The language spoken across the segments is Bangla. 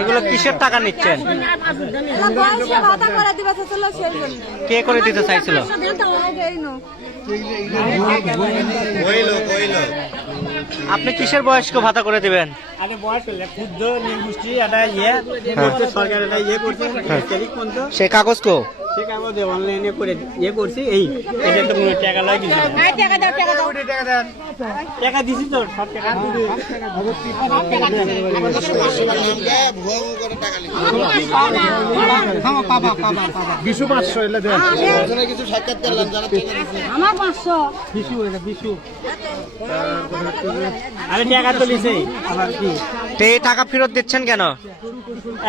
এগুলো কিসের টাকা নিচ্ছেন? কে করে দিতে চাইছিল? আপনি কিসের বয়স্ক ভাতা করে দিবেন? ইয়ে একটা ইয়ে পর্যন্ত। সে কাগজ কো? অনলাইনে করে ইয়ে করছি এই এটা তো মনে টাকা লাগে টাকা দাও টাকা দাও টাকা দিছি তো সব টাকা বিশু পাঁচশো এলে দেন আমার পাঁচশো বিশু এটা বিশু আরে টাকা তো লিছে আবার কি এই টাকা ফেরত দিচ্ছেন কেন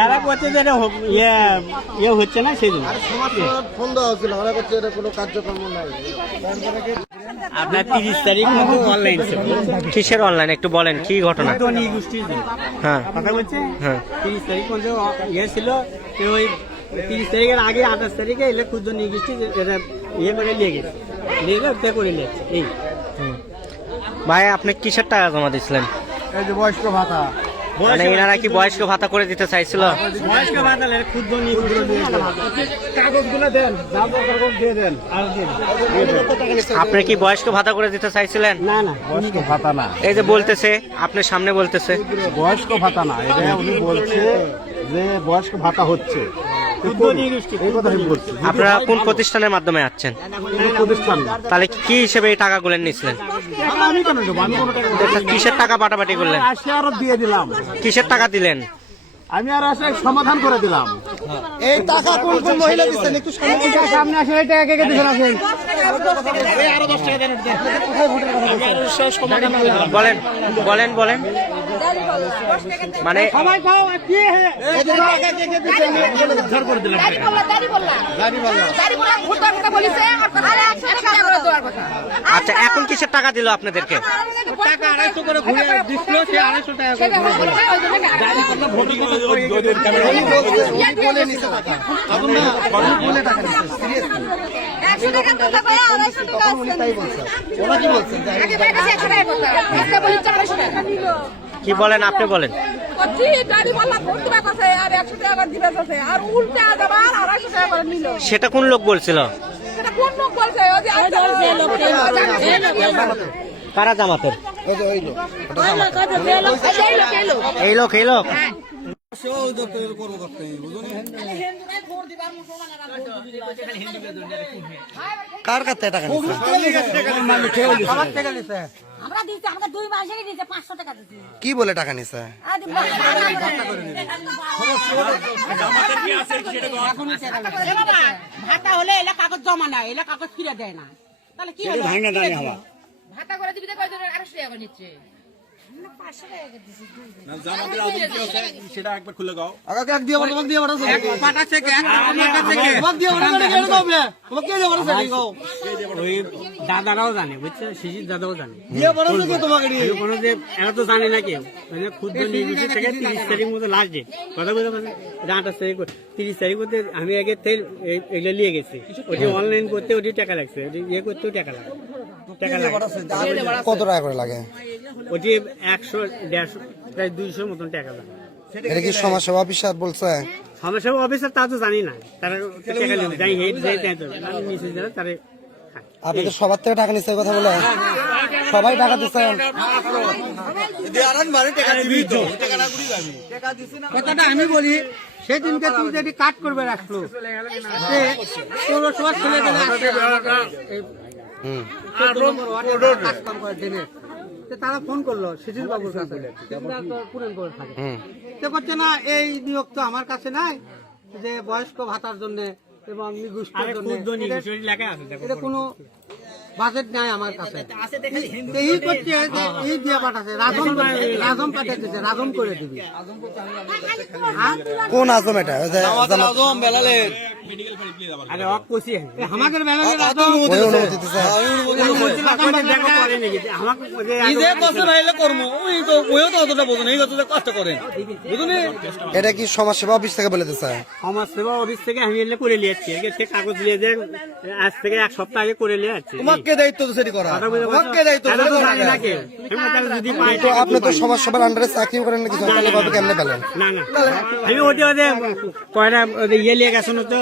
এরা বলছে যে ইয়ে ইয়ে হচ্ছে না সেই জন্য ফোন দেওয়া হচ্ছিল ওরা করছে এটা কোনো কার্যক্রম নাই। আপনার তিরিশ তারিখ মতো অনলাইন ছিল কিসের অনলাইন একটু বলেন কি ঘটনা? হ্যাঁ। কথা বলছে? হ্যাঁ। তিরিশ তারিখ পর্যন্ত ইয়ে ছিল ওই তিরিশ তারিখের আগে আঠাশ তারিখে এলে ক্ষুদ্র নির্গোষ্ঠী এটা ইয়ে করে নিয়ে গেছে। নিয়ে গেলে পে করে নিয়েছে এই। ভাই আপনি কিসের টাকা জমা দিছিলেন এই যে বয়স্ক ভাতা। মানে এনারা কি বয়স্ক ভাতা করে দিতে চাইছিল? বয়স্ক ক্ষুদ্র নির্গোষ্ঠী কাগজগুলো দেন যা দরকার দিয়ে দেন আপনি কি বয়স্ক ভাতা করে দিতে চাইছিলেন? না না। বয়স্ক ভাতা না। এই যে বলতেছে আপনি সামনে বলতেছে। বয়স্ক ভাতা না এটা উনি বলছে যে বয়স্ক ভাতা হচ্ছে। আপনারা কোন প্রতিষ্ঠানের মাধ্যমে আসছেন? কোনো প্রতিষ্ঠান না। তাহলে কি হিসেবে এই টাকাগুলো নিছিলেন আমি কেন দেবো আমি কোনো টাকা দেবো না। কিসের টাকা পাটাপাটি করলেন? আসে আরও দিয়ে দিলাম। কিসের টাকা দিলেন? আমি আর আসে সমাধান করে দিলাম। এই টাকা কোন কোন মহিলা দিচ্ছেন? একটু সামনে এই টাকা কে কে দিচ্ছেন আসেন? বলেন বলেন বলেন। মানে দাড়ি বললা দাড়ি বললা। দাড়ি বললা। দাড়ি বললা ভোটার কথা বলিছে আর আরে একশো টাকা করে দেওয়ার কথা আচ্ছা এখন কিসের টাকা দিল আপনাদেরকে? টাকা আড়াইশো করে ঘুরে সে আড়াইশো টাকা। কি বলেন আপনি বলেন। সেটা কোন লোক বলছিল? কারা জামাতের? এই যে ওই লোক এই লোক এই লোক কার কাছে আমরা দিচ্ছি আমাকে দুই মাসেরই দিচ্ছে টাকা কি বলে টাকা নিচ্ছে ভাতা হলে এলা কাগজ জমা নাই এলা কাগজ ফিরে দেয় না। তাহলে কি হলো ভাতা করে দিবি তো কয়জন আড়াইশো টাকা নিচ্ছে। দাদারাও জানে বুঝছে? শিশির দাদাও জানে। এরা তো জানে না কেউ মানে ক্ষুদ্র থেকে তিরিশ তারিখ মতো লাস্ট ডেট কথা বলতে পারছেন আঠাশ তারিখ তিরিশ তারিখ করতে আমি আগে তেল এগুলো নিয়ে গেছি। ওটি অনলাইন করতে ওটি টাকা লাগছে ওটি ইয়ে করতেও টাকা লাগে টাকা লাগে। কত টাকা করে লাগে? ওটি একশো দেড়শো প্রায় দুইশো মতন টাকা লাগে। এটা কি সমাজসেবা অফিসার বলছে? সমস্যা অফিসার তা তো জানি না। তারা টাকা নেবে। যাই হেড যাই তাই তো আমি নিচে যারা তারা আপনি তো সবার থেকে টাকা নিচ্ছে কথা বলে। সবাই টাকা দিচ্ছেন কথাটা আমি বলি সেদিনকে তুমি যদি কাট করবে রাখল পৌরসভার ছেলে গেলে কাজ কাম করে দিনে। তো তারা ফোন করল শিশির বাবুর কাছে। শিশিরদা করে থাকে। তো করছে না এই নিয়োগ তো আমার কাছে নাই। যে বয়স্ক ভাতার জন্য এবং নিগুষ্ঠের জন্য। এটা কোনো বাজেট নাই আমার কাছে। এই করছে যে এই দিয়ে পাঠাচ্ছে রাজম রাজম পাঠাচ্ছে রাজম করে দিবি। হ্যাঁ? কোন আজম এটা? এটা কি সমাজ সেবা অফিস থেকে বলে দিছে? সমাজ সেবা অফিস থেকে আমি এলে করে নিয়েছি কাগজ নিয়ে যে আজ থেকে এক সপ্তাহ আগে করে লিয়েছি তোমাকে দায়িত্ব তো সেটি করা। তোমাকে দায়িত্ব যদি পাই তো আপনি তো সমাজ সেবার আন্ডারে চাকরি করেন নাকি সরকারি ভাবে কেমনে পেলেন? না না। আমি ওটা ওদের কয়না ইয়ে লিয়ে গেছেন তো?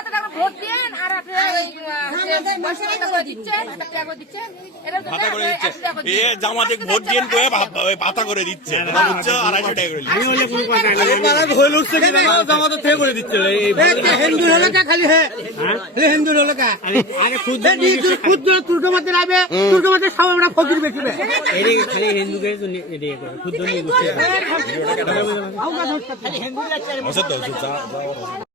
ভোট দেন আর হ্যাঁ, হ্যাঁ, হ্যাঁ, জামাতে ভোট দিয়ে পাতা করে দিচ্ছে। আড়াইশো টাকা করে। দিচ্ছে। হিন্দু হলো কা খালি হ্যাঁ? হিন্দু হলো কা? ক্ষুদ্র তুর্ক মাতের আবে তুর্ক মাতের সব আমরা ফকির বেশি খালি হিন্দুকে ক্ষুদ্র